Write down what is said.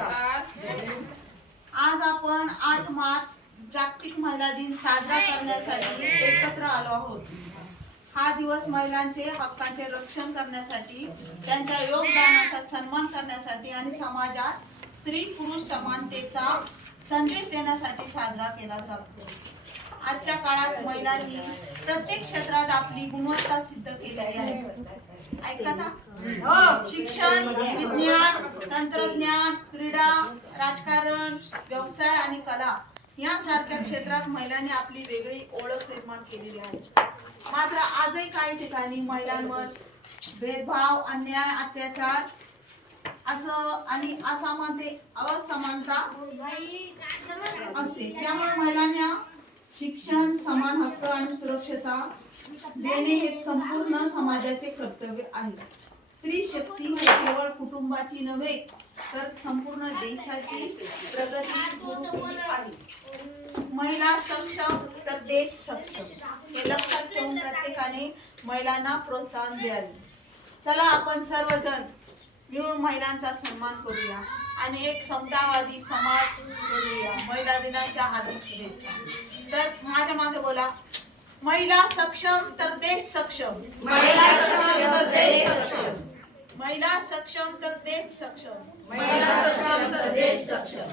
आज आपण 8 मार्च जागतिक महिला दिन साजरा करण्यासाठी एकत्र आलो आहोत। हा दिवस महिलांचे हक्कांचे रक्षण करण्यासाठी, त्यांच्या योगदानाचा सन्मान करण्यासाठी आणि समाजात स्त्री पुरुष समानतेचा संदेश देण्यासाठी साजरा केला जातो। आजच्या काळात महिलांनी प्रत्येक क्षेत्रात आपली गुणवत्ता सिद्ध केली आहे। ऐकता? शिक्षण, विज्ञान, तंत्रज्ञान, क्रीडा, राजकारण, व्यवसाय आणि कला यासारख्या क्षेत्रात महिलांनी आपली वेगळी ओळख निर्माण केलेली आहे। मात्र आजही काही ठिकाणी महिलांवर भेदभाव, अन्याय, अत्याचार आणि असमानता असते। त्यामुळे महिलांना शिक्षण, समान हक्क आणि सुरक्षता देणे हे संपूर्ण समाजाचे कर्तव्य आहे। स्त्री शक्ती ही केवळ कुटुंबाची नव्हे तर संपूर्ण देशाची प्रगतीची गुरुकिल्ली आहे। महिला सक्षम तर देश सक्षम हे लक्षात ठेवून प्रत्येकाने महिलांना प्रोत्साहन द्यावे। चला आपण सर्वजण मिळून महिलांचा सन्मान करूया आणि एक समतावादी समाज करूया। महिला दिनाच्या हार्दिक शुभेच्छा। तर माझ्या मागे बोला, महिला सक्षम तर देश सक्षम, महिला सक्षम तर देश सक्षम, महिला सक्षम तर देश सक्षम, महिला सक्षम तर देश सक्षम।